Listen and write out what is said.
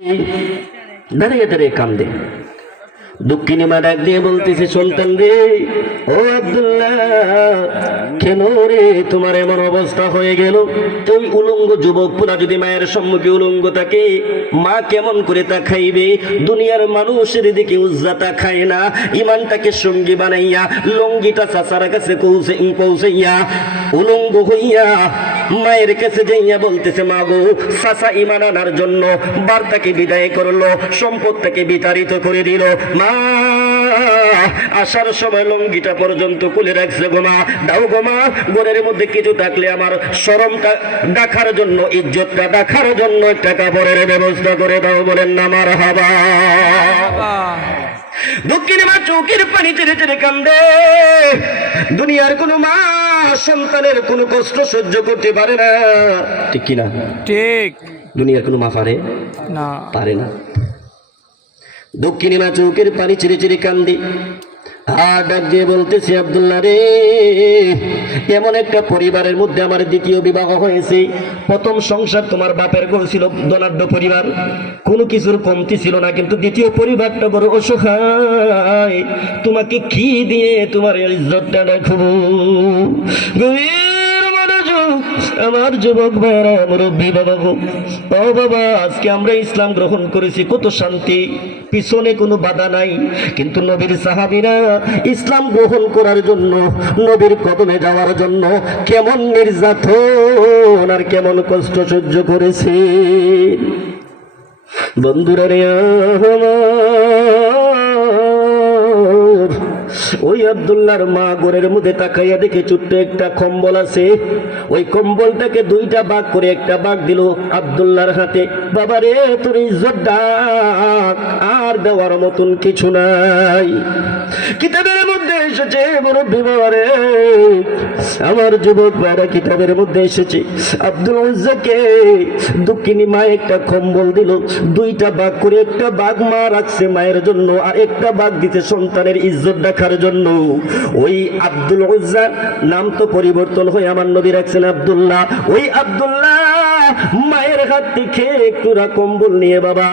দাঁড়িয়ে দাঁড়িয়ে কান্দে। দুঃখিনী মা ডাক দিয়ে বলতেছে, সন্তান রে, ও আব্দুল্লাহ, কেন রে তোমার এমন অবস্থা হয়ে গেল? তুই উলঙ্গ যুবক পুরা যদি মায়ের সম্মুখে উলঙ্গ থাকে, মা কেমন করে তা খাইবে? দুনিয়ার মানুষের দিকে উজ্জাতা খায় না, ইমানটাকে সঙ্গী বানাইয়া লঙ্গিটা চাচার কাছে পৌঁছাইয়া উলঙ্গ হইয়া মায়ের কাছে যাইয়া বলতেছে, মা গো, চাচা ইমান আনার জন্য বার্তাকে বিদায় করলো, সম্পদটাকে বিতাড়িত করে দিল। মা আসার সময় লঙ্গিটা পর্যন্ত খুলে রাখছে গো মা, দাও গো মা, ঘরের মধ্যে কিছু থাকলে আমার শরমটা দেখার জন্য, ইজ্জতটা দেখার জন্য একটা কাপড়ের ব্যবস্থা করে দাও। বলেন না মারহাবা। দুঃখিনী মা চোখের পানি ছেড়ে ছেড়ে কান্দে। দুনিয়ার কোন মা সন্তানের কোনো কষ্ট সহ্য করতে পারে না, ঠিক কিনা? ঠিক। দুনিয়ার কোনো মা পারে না, পারে না। দক্ষিণী মা চোখের পানি ছেড়ে ছেড়ে কান্দি আর ডাক দিয়ে বলতেছে, আব্দুল্লাহ রে, এমন একটা পরিবারের মধ্যে আমার দ্বিতীয় বিবাহ হয়েছে। প্রথম সংসার তোমার বাপের ঘর ছিল ধনাঢ্য পরিবার, কোনো কিছুর কমতি ছিল না, কিন্তু দ্বিতীয় পরিবারটা বড় অসহায়। তোমাকে কি দিয়ে তোমার ইজ্জতটা রাখবো? আমার যুবক ভাইরা, মুরব্বী বাবা গো, ও বাবা, আজকে আমরা ইসলাম গ্রহণ করেছি, কত শান্তি, পিছনে কোনো বাধা নাই। কিন্তু নবীর সাহাবীরা ইসলাম গ্রহণ করার জন্য, নবীর কদমে যাওয়ার জন্য কেমন নির্যাতন আর কেমন কষ্ট সহ্য করেছে। বন্ধুরা রে, ওই আব্দুল্লাহর মা ঘরের মধ্যে তাকাইয়া দেখে ছোট্ট একটা কম্বল আছে, ওই কম্বলটাকে দুইটা ভাগ করে একটা ভাগ দিল আব্দুল্লাহর হাতে। বাবা রে, তোর ইজ্জত ডাক, আর দেওয়ার মতন কিছু নাই। কিতাবের মধ্যে এসেছে, মুরব্বী বাবা রে, আমার যুবক ভাইরা, কিতাবের মধ্যে এসেছে আব্দুল উজ্জাকে দক্ষিণী মা একটা কম্বল দিল, দুইটা ভাগ করে একটা ভাগ মা রাখছে মায়ের জন্য, আর একটা ভাগ দিতে সন্তানের ইজ্জত রাখার জন্য। ওই আব্দুল উজ্জা নাম তো পরিবর্তন হয়ে আমার নবী রাখছেন আব্দুল্লাহ। ওই আব্দুল্লাহ মায়ের হাত থেকে একটু কম্বল নিয়ে বাবা